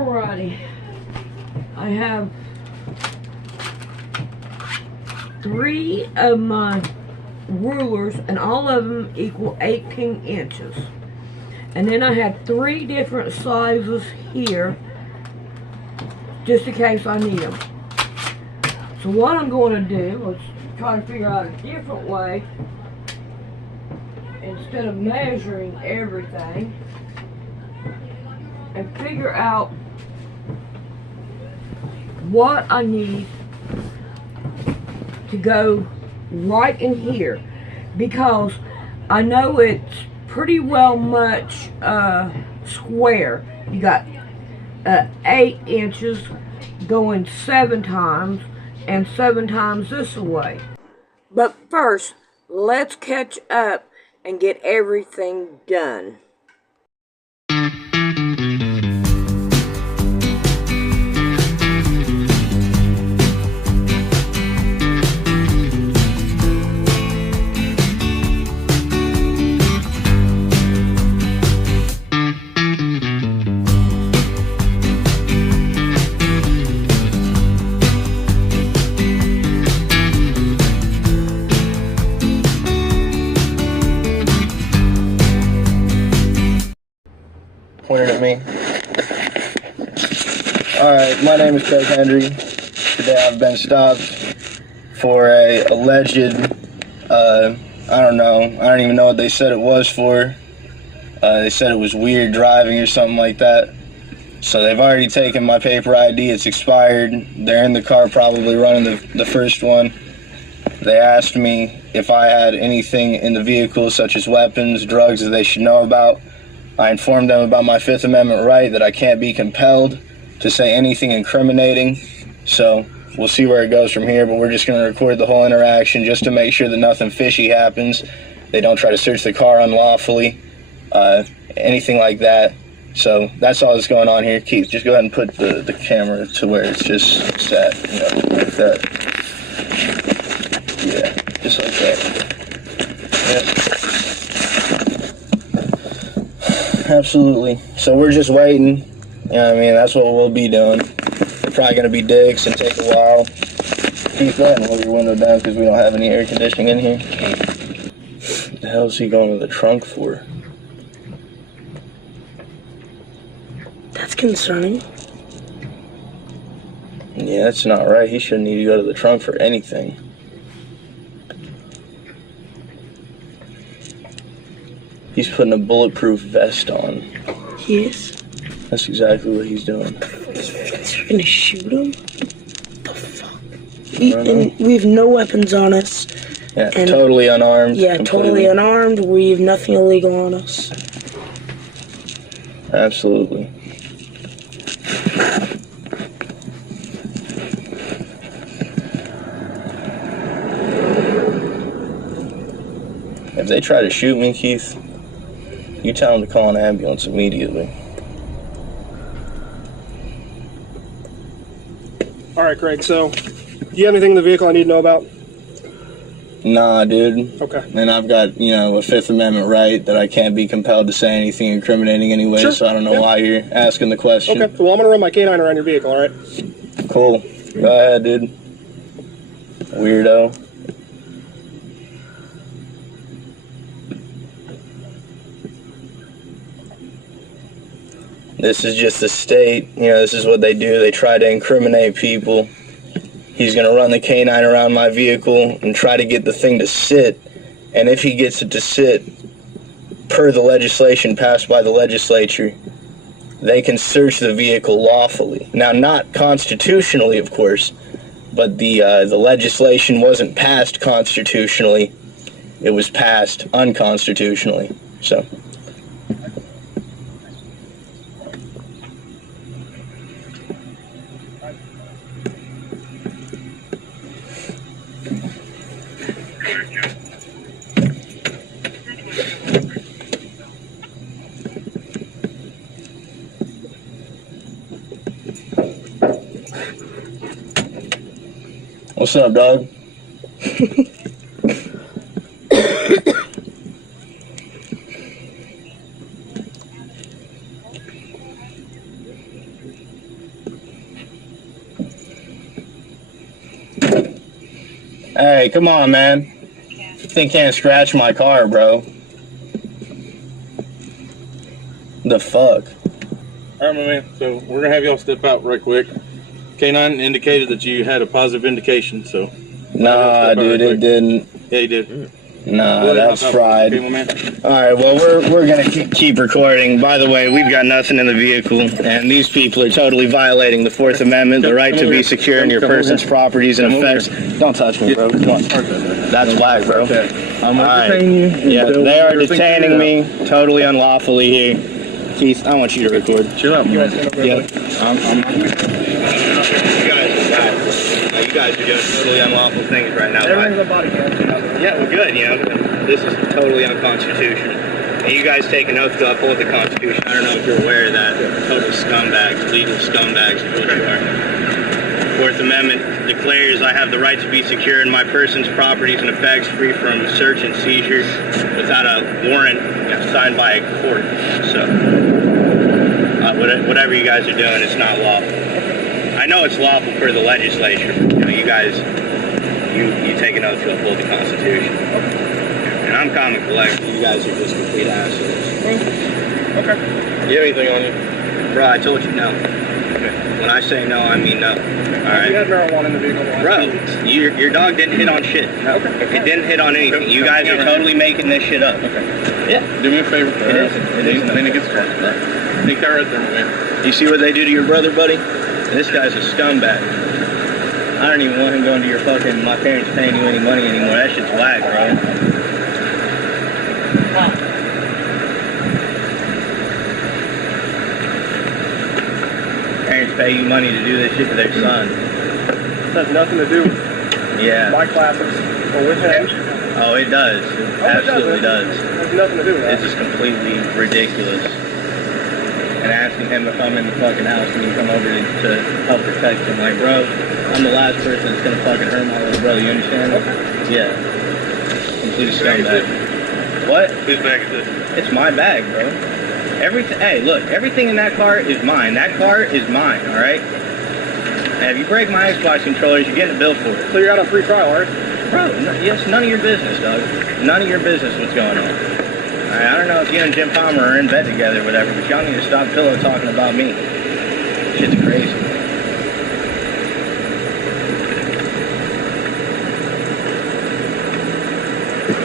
Alrighty, I have 3 of my rulers and all of them equal 18 inches. And then I have 3 different sizes here just in case I need them. So what I'm going to do is try to figure out a different way instead of measuring everything and figure out what I need to go right in here, because I know it's pretty well much square. You got 8 inches going 7 times and 7 times this way. But first, let's catch up and get everything done. Pointed at me. Alright, my name is Craig Hendry. Today I've been stopped for a alleged, I don't even know what they said it was for. They said it was weird driving or something like that. So they've already taken my paper ID, it's expired. They're in the car probably running the first one. They asked me if I had anything in the vehicle such as weapons, drugs that they should know about. I informed them about my Fifth Amendment right that I can't be compelled to say anything incriminating. So we'll see where it goes from here, but we're just going to record the whole interaction just to make sure that nothing fishy happens. They don't try to search the car unlawfully, anything like that. So that's all that's going on here. Keith, just go ahead and put the camera to where it's just set, like that. Yeah, just like that. Yeah. Absolutely. So we're just waiting. You know what I mean? That's what we'll be doing. We're probably going to be dicks and take a while. Keep that and roll your window down because we don't have any air conditioning in here. What the hell is he going to the trunk for? That's concerning. Yeah, that's not right. He shouldn't need to go to the trunk for anything. He's putting a bulletproof vest on. He is? That's exactly what he's doing. You're gonna shoot him? What the fuck? And we have no weapons on us. Yeah, and totally unarmed. Yeah, completely. Totally unarmed. We have nothing illegal on us. Absolutely. If they try to shoot me, Keith, you tell them to call an ambulance immediately. Alright, Craig, so, do you have anything in the vehicle I need to know about? Nah, dude. Okay. And I've got, a Fifth Amendment right that I can't be compelled to say anything incriminating anyway, sure. So I don't know why you're asking the question. Okay, well, I'm gonna run my canine around your vehicle, alright? Cool. Go ahead, dude. Weirdo. This is just the state, this is what they do. They try to incriminate people. He's going to run the canine around my vehicle and try to get the thing to sit. And if he gets it to sit, per the legislation passed by the legislature, they can search the vehicle lawfully. Now, not constitutionally, of course, but the legislation wasn't passed constitutionally. It was passed unconstitutionally. So... What's up, dog? Hey, come on, man. They can't scratch my car, bro. The fuck? Alright, my man, so we're gonna have y'all step out right quick. K9 indicated that you had a positive indication, so. Nah, dude, it didn't. Yeah, he did. Nah, that's fried. Okay, my man. Alright, well, we're gonna keep recording. By the way, we've got nothing in the vehicle, and these people are totally violating the Fourth Amendment, the right to be secure in your person's properties and effects. Don't touch me, bro. Come on. That's whack, bro. I'm gonna detain you. Yeah, they are detaining me totally unlawfully here. Keith, I want you to record. Chill out, man. Yeah. You guys are doing totally unlawful things right now. Everything's a body cam. Yeah, well, good, you know. This is totally unconstitutional. And you guys take an oath to uphold the Constitution. I don't know if you're aware of that. Total scumbags, legal scumbags is what you are. Fourth Amendment declares I have the right to be secure in my person's properties and effects free from search and seizure without a warrant signed by a court. So, whatever you guys are doing, it's not lawful. I know it's lawful for the legislature. You know, you guys, you take an oath to uphold the Constitution. And I'm calm and collected. You guys are just complete assholes. Okay. You have anything on you? Bro, I told you no. When I say no, I mean no. Alright? You had marijuana in the vehicle. Bro, your dog didn't hit on shit. No. Okay. It didn't hit on anything. You guys are totally making this shit up. Okay. Yeah. Do me a favor. It isn't. It isn't. Then it gets started. Right. Take that right there, man. You see what they do to your brother, buddy? This guy's a scumbag. I don't even want him going to your fucking, my parents paying you any money anymore. That shit's whack, bro. Parents pay you money to do this shit to their son. That has nothing to do with Yeah. my classes or with him. Oh, it does. It absolutely does. It has nothing to do with that. It's just completely ridiculous. And asking him to come in the fucking house and you come over to help protect him. Like, bro, I'm the last person that's gonna fucking hurt my little brother. You understand? Okay. Yeah. Complete scumbag. What? Whose bag is this? It's my bag, bro. Everything. Hey, look, everything in that car is mine. That car is mine. All right. And if you break my Xbox controllers, you're getting a bill for it. So you're out on free trial, aren't you? Bro, yes, none of your business, dog. None of your business what's going on. Alright, I don't know if you and Jim Palmer are in bed together or whatever, but y'all need to stop pillow talking about me. Shit's crazy.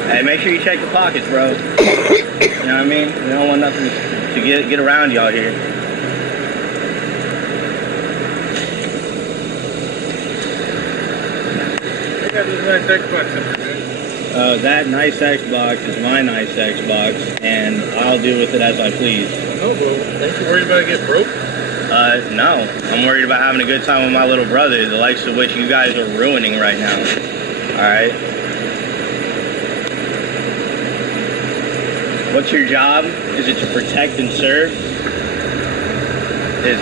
Hey, make sure you check the pockets, bro. You know what I mean? We don't want nothing to get around y'all here. That nice Xbox is my nice Xbox, and I'll do with it as I please. No, bro. Ain't you worried about it getting broke? No. I'm worried about having a good time with my little brother, the likes of which you guys are ruining right now. Alright? What's your job? Is it to protect and serve? Is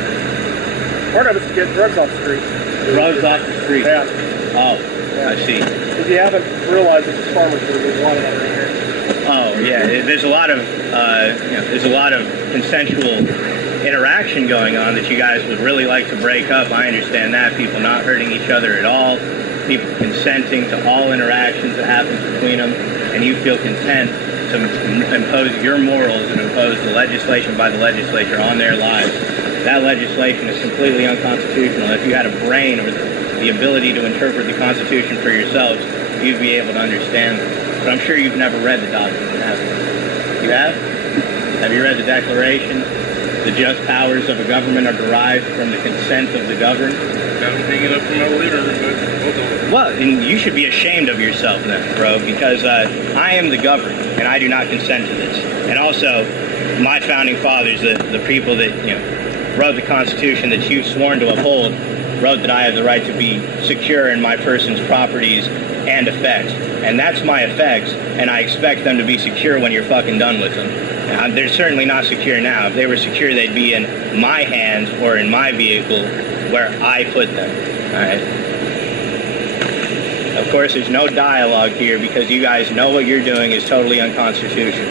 Part of it's to get drugs off the street. drugs off the street? Yeah. Oh, I see. If you haven't realized, this is farmers food. There's a lot of that right here. Oh yeah, there's a lot of there's a lot of consensual interaction going on that you guys would really like to break up. I understand that. People not hurting each other at all, people consenting to all interactions that happens between them, and you feel content to impose your morals and impose the legislation by the legislature on their lives. That legislation is completely unconstitutional. If you had a brain or the ability to interpret the Constitution for yourselves, you'd be able to understand. But I'm sure you've never read the document, have you? You have? Have you read the Declaration? The just powers of a government are derived from the consent of the governed. Got me hanging up from my leader, but hold on. Well, and you should be ashamed of yourself then, bro, because I am the governed, and I do not consent to this. And also, my founding fathers, the people that, wrote the Constitution that you've sworn to uphold, wrote that I have the right to be secure in my person's properties and effects. And that's my effects, and I expect them to be secure when you're fucking done with them. They're certainly not secure now. If they were secure, they'd be in my hands or in my vehicle where I put them. All right? Of course, there's no dialogue here because you guys know what you're doing is totally unconstitutional.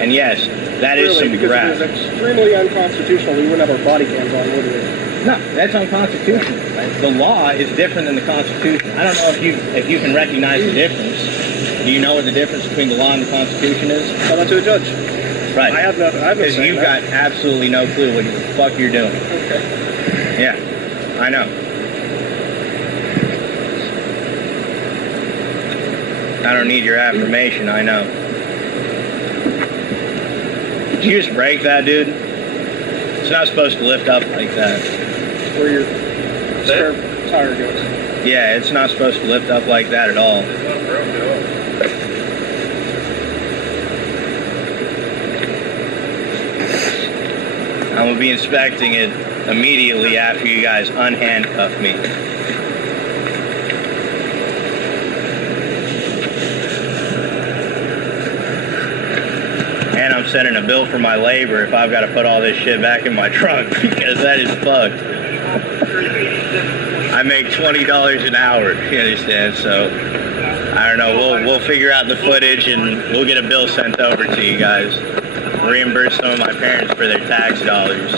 And yes, that is some Because graft. it is extremely unconstitutional. We wouldn't have our body cams on, would we? No, that's unconstitutional. The law is different than the Constitution. I don't know if you can recognize the difference. Do you know what the difference between the law and the Constitution is? Tell that to a judge. Right. I have no Because say in you've that. got absolutely no clue what the fuck you're doing. Okay. Yeah, I know. I don't need your affirmation, I know. Did you just break that, dude? It's not supposed to lift up like that. Where your spare tire goes. Yeah, it's not supposed to lift up like that at all. It's not broke at all. I'm gonna be inspecting it immediately after you guys unhandcuff me. And I'm sending a bill for my labor if I've got to put all this shit back in my trunk because that is fucked. I make $20 an hour, you understand? So I don't know. We'll figure out the footage and we'll get a bill sent over to you guys. Reimburse some of my parents for their tax dollars.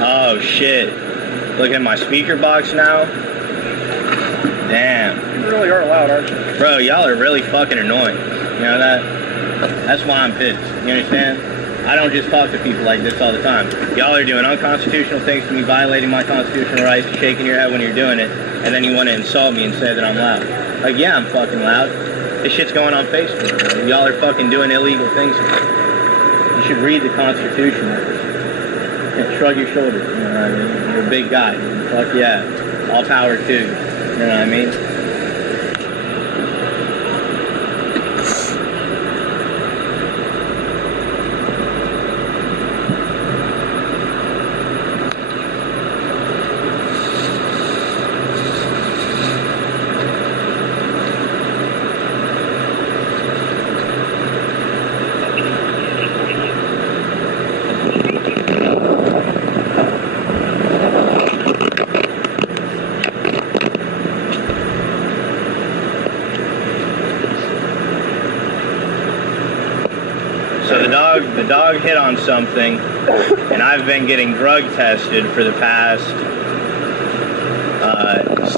Oh shit! Look at my speaker box now. Damn. You really are loud, aren't you? Bro, y'all are really fucking annoying. You know that? That's why I'm pissed. You understand? I don't just talk to people like this all the time. Y'all are doing unconstitutional things to me, violating my constitutional rights, shaking your head when you're doing it, and then you want to insult me and say that I'm loud. Like, yeah, I'm fucking loud. This shit's going on Facebook. Y'all are fucking doing illegal things. You should read the Constitution. And shrug your shoulders. You know what I mean? You're a big guy. Fuck yeah. All power to you. You know what I mean? So the dog hit on something, and I've been getting drug tested for the past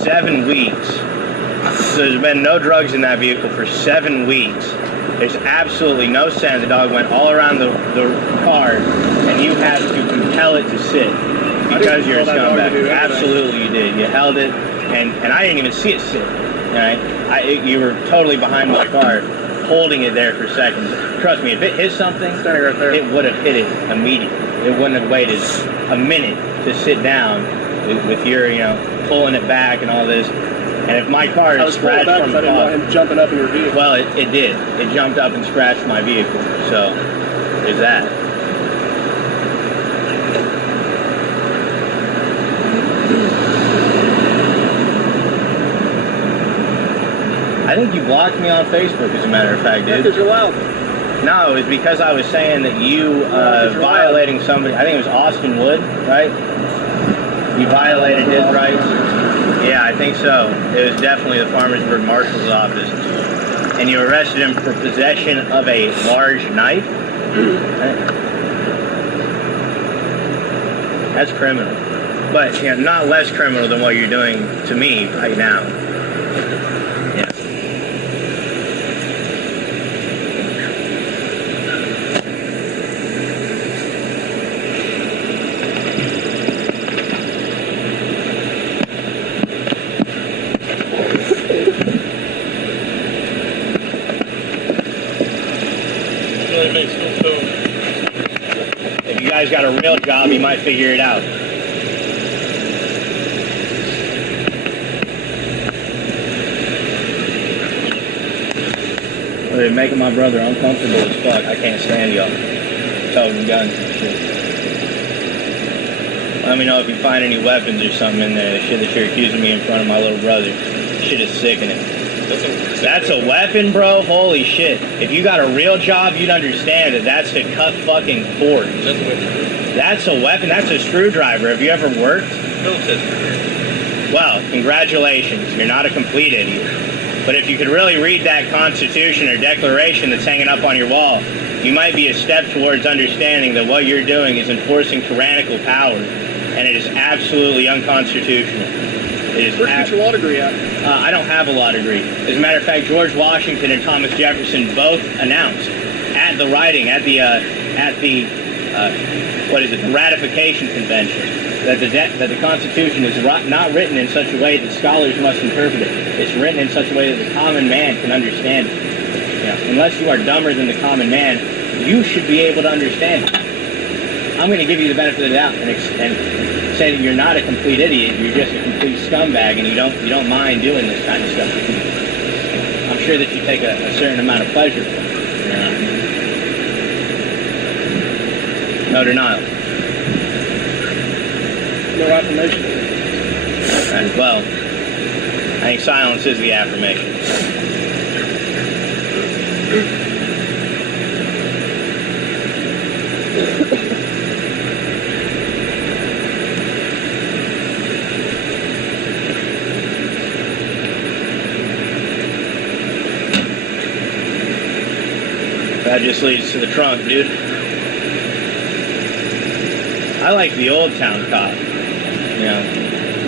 7 weeks. So there's been no drugs in that vehicle for 7 weeks. There's absolutely no sense. The dog went all around the car, and you had to compel it to sit because you're a scumbag. Absolutely, you did. You held it, and I didn't even see it sit. Right? You were totally behind my car, holding it there for seconds. Trust me, if it hit something, it would have hit it immediately. It wouldn't have waited a minute to sit down with your, pulling it back and all this. And if my car is scratched from the I didn't want him jumping up in your vehicle. well, it did. It jumped up and scratched my vehicle. So there's that. I think you blocked me on Facebook, as a matter of fact, dude. Because you're loud. No, it was because I was saying that you violating somebody. I think it was Austin Wood, right? You violated his rights. Yeah, I think so. It was definitely the Farmersburg Marshal's office. And you arrested him for possession of a large knife? That's criminal. But not less criminal than what you're doing to me right now. Yeah. If you guys got a real job, you might figure it out. They're making my brother uncomfortable as fuck. I can't stand y'all. Toting guns and shit. Let me know if you find any weapons or something in there. The shit that you're accusing me in front of my little brother. Shit is sickening. That's a weapon, bro? Holy shit. If you got a real job, you'd understand that that's to cut fucking cords. That's a weapon. That's a screwdriver. Have you ever worked? Well, congratulations. You're not a complete idiot. But if you could really read that Constitution or Declaration that's hanging up on your wall, you might be a step towards understanding that what you're doing is enforcing tyrannical power, and it is absolutely unconstitutional. It is Where'd you get your law degree at? I don't have a law degree. As a matter of fact, George Washington and Thomas Jefferson both announced at the ratification convention that the Constitution is not written in such a way that scholars must interpret it. It's written in such a way that the common man can understand it. You know, unless you are dumber than the common man, you should be able to understand it. I'm going to give you the benefit of the doubt and say that you're not a complete idiot. You're just a complete scumbag, and you don't mind doing this kind of stuff. I'm sure that you take a certain amount of pleasure from it. No denial. No affirmation. Well, I think silence is the affirmation. That just leads to the trunk, dude. I like the old town cop. You know.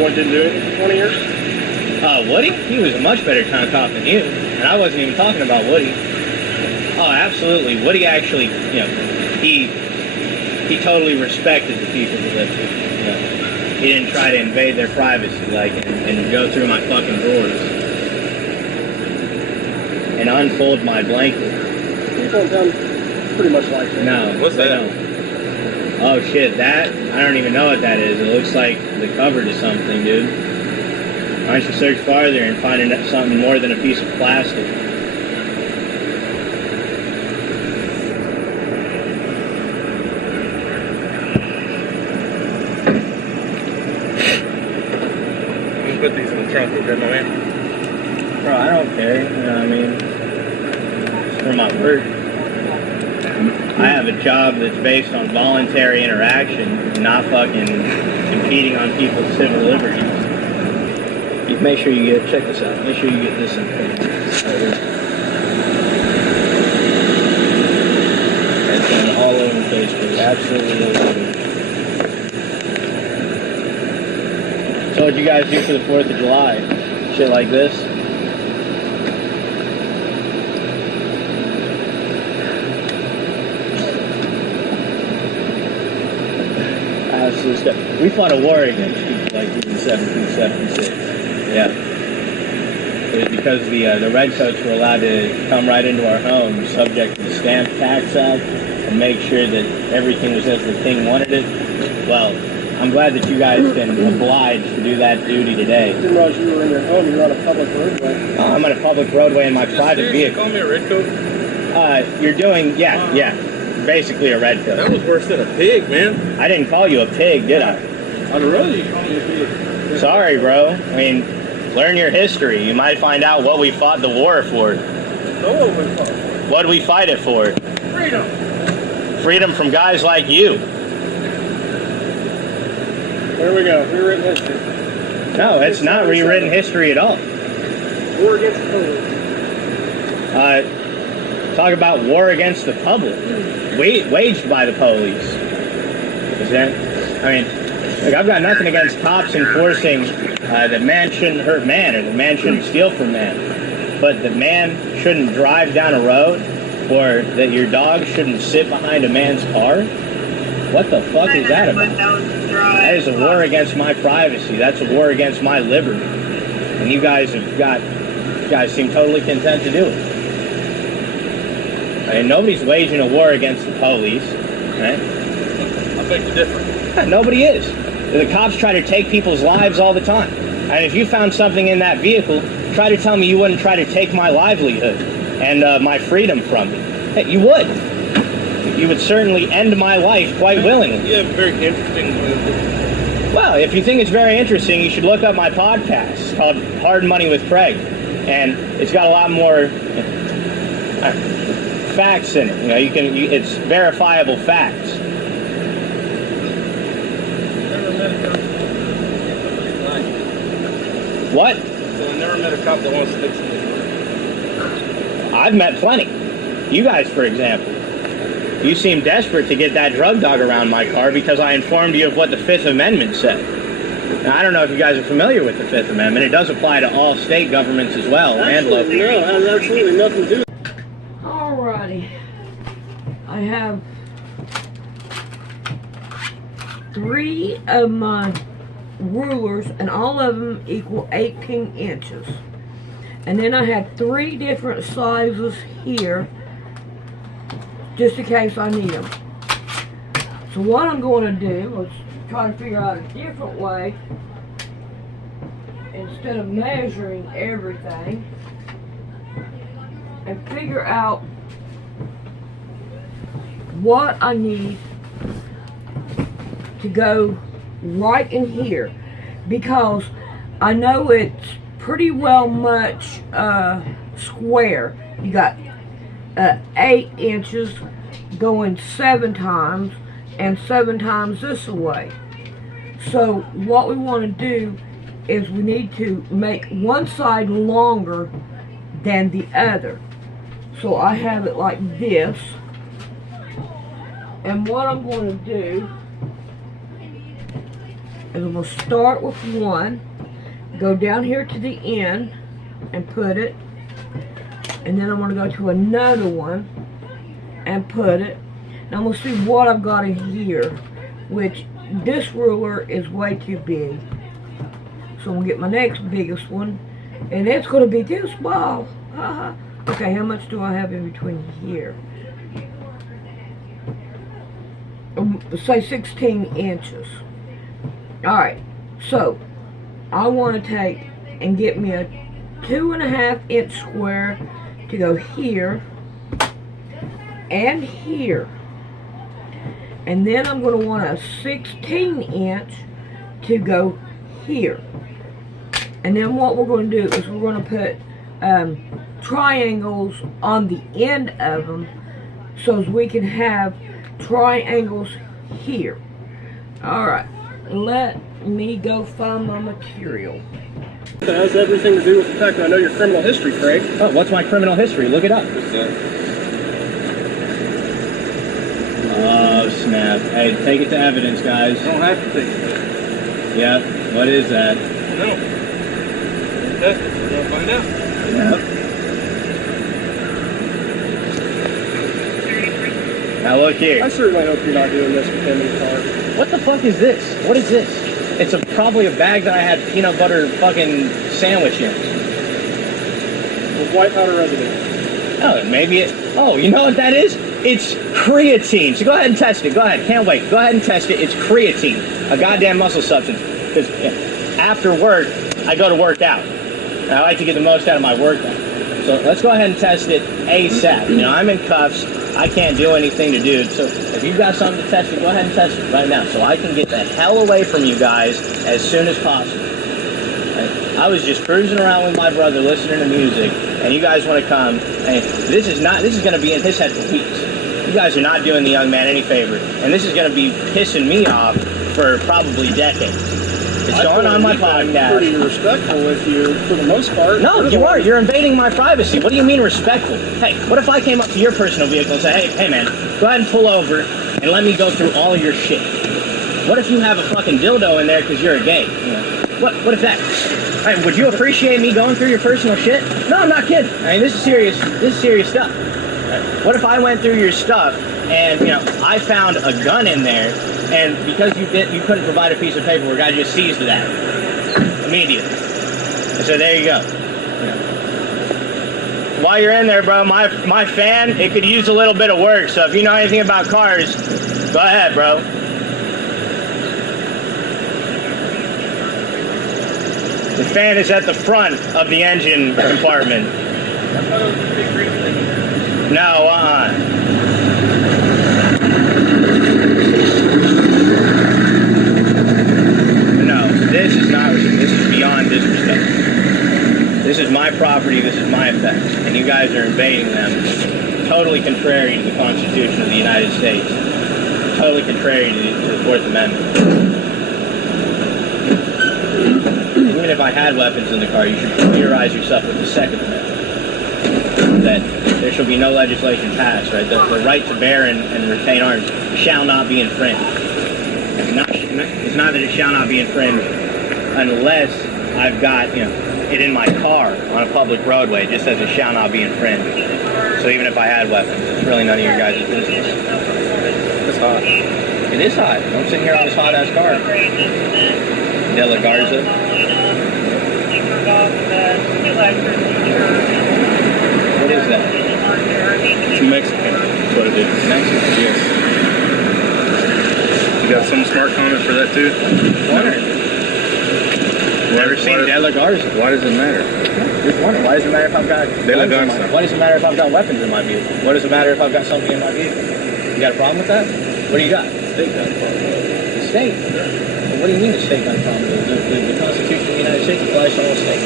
What, didn't do it for 20 years? Woody? He was a much better town cop than you. And I wasn't even talking about Woody. Oh, absolutely. Woody actually, you know, he totally respected the people who lived here. You know. He didn't try to invade their privacy, like, and go through my fucking drawers. And unfold my blanket. People in town pretty much like that. No. What's they that? don't. Oh shit, that? I don't even know what that is. It looks like the cover to something, dude. Why don't you search farther and find something more than a piece of plastic? We can put these in the trunk, okay, my man? Bro, I don't care. You know what I mean? It's for my work. I have a job that's based on voluntary interaction, not fucking competing on people's civil liberties. You make sure you check this out. Make sure you get this in place. It's going all over Facebook. Absolutely all over. So what'd you guys do for the 4th of July? Shit like this? Absolute stuff. We fought a war against people like you in 1776. Yeah. It was because the redcoats were allowed to come right into our homes, subject to the Stamp Tax Act, and make sure that everything was as the king wanted it. Well, I'm glad that you guys can oblige to do that duty today. Didn't realize you were in your home. You're on a public roadway. I'm on a public roadway in my private vehicle. Call me a redcoat? You're doing, yeah. Basically a redcoat. That was worse than a pig, man. I didn't call you a pig, did I? I'd really call me a pig. Sorry, bro. I mean, learn your history. You might find out what we fought the war for. Oh, we fought. What'd we fight it for? Freedom. Freedom from guys like you. There we go. Rewritten history. No, it's not rewritten history at all. War against the police. Talk about war against the public. Waged by the police. Is that? I mean, look, I've got nothing against cops enforcing that man shouldn't hurt man or that man shouldn't steal from man. But that man shouldn't drive down a road or that your dog shouldn't sit behind a man's car? What the fuck is that about? That is a war against my privacy. That's a war against my liberty. And you guys seem totally content to do it. I mean, nobody's waging a war against the police, right? I beg to differ. Nobody is. The cops try to take people's lives all the time. And if you found something in that vehicle, try to tell me you wouldn't try to take my livelihood and my freedom from me. Hey, you would. You would certainly end my life quite willingly. You have a very interesting Well, if you think it's very interesting, you should look up my podcast. It's called Hard Money with Craig. And it's got a lot more facts in it. You know, it's verifiable facts. What? So I never met a cop that wants to fix something. I've met plenty. You guys, for example. You seem desperate to get that drug dog around my car because I informed you of what the Fifth Amendment said. Now, I don't know if you guys are familiar with the Fifth Amendment. It does apply to all state governments as well, and local. No, it has absolutely nothing to do with it. Alrighty. I have 3 of my rulers, and all of them equal 18 inches. And then I have 3 different sizes here, just in case I need them. So what I'm going to do is try to figure out a different way, instead of measuring everything, and figure out what I need to go right in here, because I know it's pretty well much square. You got 8 inches going 7 times and 7 times this way. So what we want to do is we need to make one side longer than the other. So I have it like this, and what I'm going to do is I'm going to start with one, go down here to the end and put it, and then I'm going to go to another one and put it. Now I'm going to see what I've got in here, which this ruler is way too big. So I'm going to get my next biggest one, and it's going to be this small. Okay, how much do I have in between here? Say 16 inches. Alright, so I want to take and get me a 2.5 inch square to go here and here. And then I'm going to want a 16 inch to go here. And then what we're going to do is we're going to put triangles on the end of them, so as we can have triangles here. Alright, let me go find my material. That has everything to do with the fact that I know your criminal history, Craig. Oh, what's my criminal history? Look it up. Oh, snap. Hey, take it to evidence, guys. You don't have to take it. Yep. What is that? No. Test it. You'll find out. Yep. Now look here. I certainly hope you're not doing this with him in the car. What the fuck is this? What is this? It's probably a bag that I had peanut butter fucking sandwich in. With white powder residue. Oh, maybe it... Oh, you know what that is? It's creatine. So go ahead and test it. Go ahead. Can't wait. Go ahead and test it. It's creatine. A goddamn muscle substance. Because after work, I go to work out. And I like to get the most out of my workout. So let's go ahead and test it ASAP. You know, I'm in cuffs. I can't do anything to do it. So if you've got something to test it, go ahead and test it right now, so I can get the hell away from you guys as soon as possible. Right? I was just cruising around with my brother listening to music, and you guys want to come, and this is going to be in his head for weeks. You guys are not doing the young man any favor, and this is going to be pissing me off for probably decades. It's going on my podcast. I'm pretty respectful with you for the most part. No, you are. You're invading my privacy. What do you mean respectful? Hey, what if I came up to your personal vehicle and said, hey man, go ahead and pull over and let me go through all of your shit? What if you have a fucking dildo in there because you're a gay? You know, what if that? Right, would you appreciate me going through your personal shit? No, I'm not kidding. I mean, this is serious stuff. Right, what if I went through your stuff and, you know, I found a gun in there, and because you couldn't provide a piece of paperwork, I just seized that immediately. So there you go. Yeah. While you're in there, bro, my fan, it could use a little bit of work. So if you know anything about cars, go ahead, bro. The fan is at the front of the engine compartment. No, This is beyond disrespect. This is my property, this is my effects, and you guys are invading them, totally contrary to the Constitution of the United States, totally contrary to the Fourth Amendment. Even if I had weapons in the car, you should familiarize yourself with the Second Amendment. That there shall be no legislation passed, right? The right to bear and retain arms shall not be infringed. It's not that it shall not be infringed unless I've got, it in my car on a public roadway. It just says it shall not be infringed. So even if I had weapons, it's really none of your guys' business. It's hot. It is hot. I'm sitting here on this hot-ass car. De La Garza. What is that? It's Mexican. That's what it is. Mexican? Yes. You got some smart comment for that too? Never seen De La Garza. Why does it matter? Just wondering, why does it matter if I've got De La guns in Garza. why does it matter if I've got weapons in my vehicle? What does it matter if I've got something in my vehicle? You got a problem with that? What do you got? State gun problem. The state? Well, what do you mean the state gun problem? The Constitution of the United States applies to all states.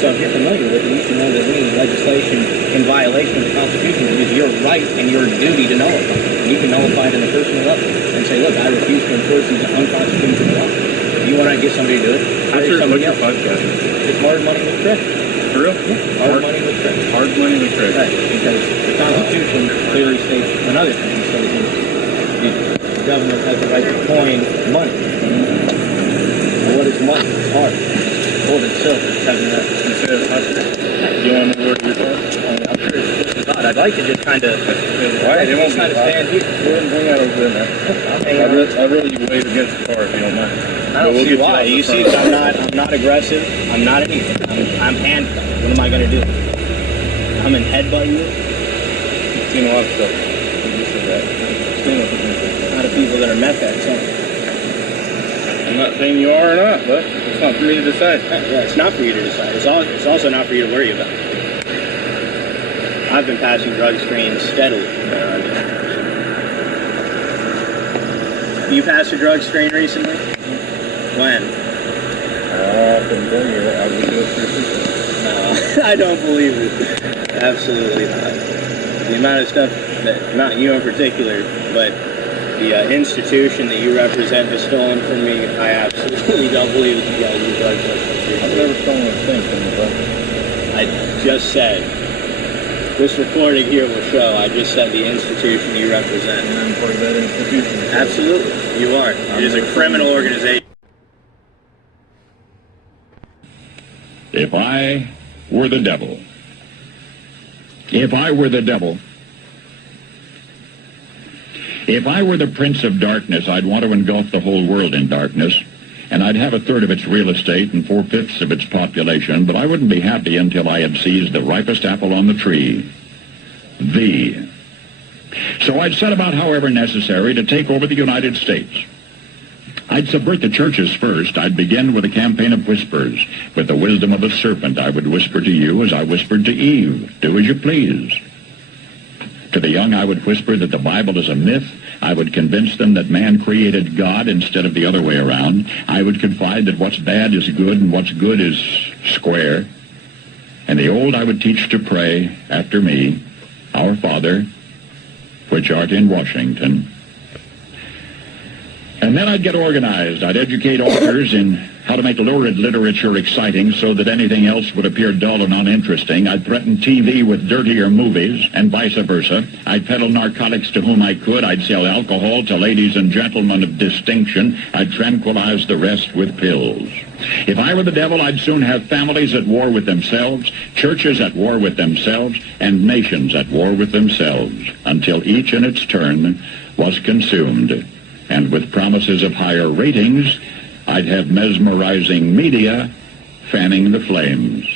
So if you're familiar with it, you should know that any legislation in violation of the Constitution is your right and your duty to nullify it. You can nullify it in a personal level and say, look, I refuse to enforce these unconstitutional laws. If you want to get somebody to do it, hire somebody else. It's hard money with credit. For real? Hard money with credit. Hard money with credit. Right, because the Constitution clearly states another thing. It says the government has the right to coin money. Well, what is money? It's hard. It's gold and silver. It doesn't have to You said hustle. You want to know where you're from? I'm sure it's God. I'd like to just kind of stand here. Go ahead and bring that over there, man. I'd rather you wave against the car if you don't mind. I don't see why. You see that I'm not aggressive. I'm not anything. I'm handcuffed. What am I going to do? I'm in headbutt you? I've seen a lot of stuff. You said that. A lot of people that are meth addicts, huh? I'm not saying you are or not, but it's not for me to decide. Yeah, it's not for you to decide. It's also not for you to worry about. I've been passing drug screens steadily. You passed a drug screen recently? When? I couldn't tell you. I would do it for people. No, I don't believe it. Absolutely not. The amount of stuff that, not you in particular, but the institution that you represent has stolen from me, I absolutely don't believe that you guys do drugs. I've never stolen a thing from the bus. I just said, this recording here will show, I just said the institution you represent. And I'm part of that institution. Absolutely, you are. It is a criminal organization. If I were the devil, if I were the devil, if I were the prince of darkness, I'd want to engulf the whole world in darkness, and I'd have a third of its real estate and 4/5 of its population, but I wouldn't be happy until I had seized the ripest apple on the tree, thee. So I'd set about, however necessary, to take over the United States. I'd subvert the churches first. I'd begin with a campaign of whispers. With the wisdom of a serpent, I would whisper to you as I whispered to Eve, do as you please. To the young, I would whisper that the Bible is a myth. I would convince them that man created God instead of the other way around. I would confide that what's bad is good and what's good is square. And the old I would teach to pray after me, Our Father, which art in Washington. And then I'd get organized. I'd educate authors in how to make lurid literature exciting so that anything else would appear dull and uninteresting. I'd threaten TV with dirtier movies and vice versa. I'd peddle narcotics to whom I could. I'd sell alcohol to ladies and gentlemen of distinction. I'd tranquilize the rest with pills. If I were the devil, I'd soon have families at war with themselves, churches at war with themselves, and nations at war with themselves, until each in its turn was consumed. And with promises of higher ratings, I'd have mesmerizing media fanning the flames.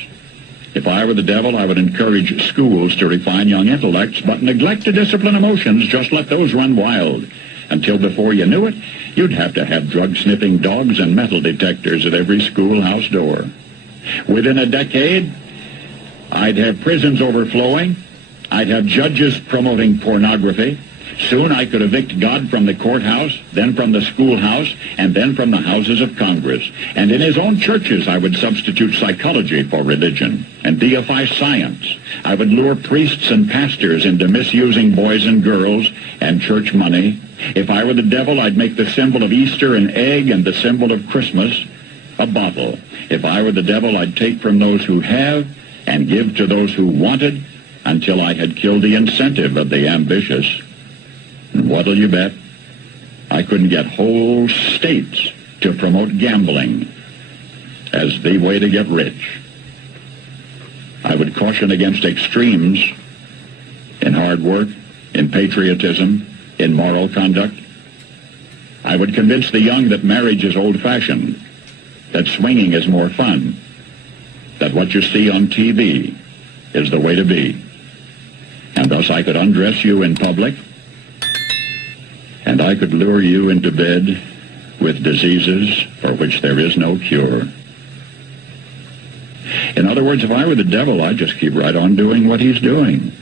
If I were the devil, I would encourage schools to refine young intellects, but neglect to discipline emotions. Just let those run wild. Until before you knew it, you'd have to have drug-sniffing dogs and metal detectors at every schoolhouse door. Within a decade, I'd have prisons overflowing. I'd have judges promoting pornography. Soon I could evict God from the courthouse, then from the schoolhouse, and then from the houses of Congress. And in his own churches I would substitute psychology for religion and deify science. I would lure priests and pastors into misusing boys and girls and church money. If I were the devil, I'd make the symbol of Easter an egg and the symbol of Christmas a bottle. If I were the devil, I'd take from those who have and give to those who wanted until I had killed the incentive of the ambitious. And what'll you bet? I couldn't get whole states to promote gambling as the way to get rich. I would caution against extremes in hard work, in patriotism, in moral conduct. I would convince the young that marriage is old-fashioned, that swinging is more fun, that what you see on TV is the way to be. And thus I could undress you in public, and I could lure you into bed with diseases for which there is no cure. In other words, if I were the devil, I'd just keep right on doing what he's doing.